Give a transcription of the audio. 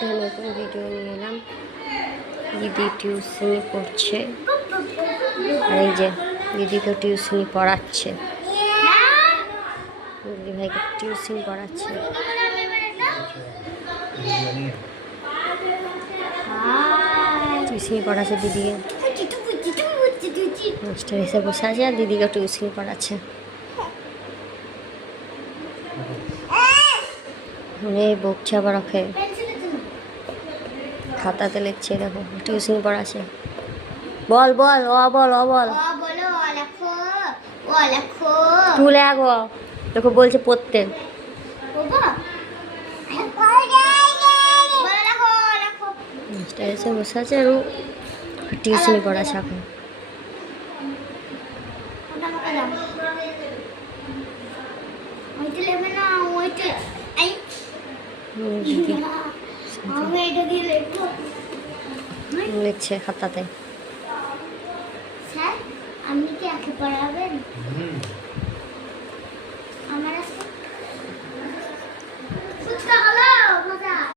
একটা নতুন ভিডিও নিয়ে এলাম। দিদি টিউশনি পড়ছে, আর এই যে দিদিকে টিউশনি পড়াচ্ছে, দিদি ভাইকে টিউশনি পড়াচ্ছে। টিউশনি পড়াচ্ছে দিদিকে, মাস্টার এসে বসে আছে আর দিদিকে টিউশনি পড়াচ্ছে। বকছে আবার ওকে, খাতাতে লিখছে, দেখো টিউশনি পড়াচ্ছে। বল বল অ বল অ বল, তুই লেখো, দেখো বলছে পড়তে। মাস্টার এসে বসে আছে আর টিউশনি পড়াচ্ছে এখন। লিখছে খাতাতে। স্যার আপনি কি একে পড়াবেন?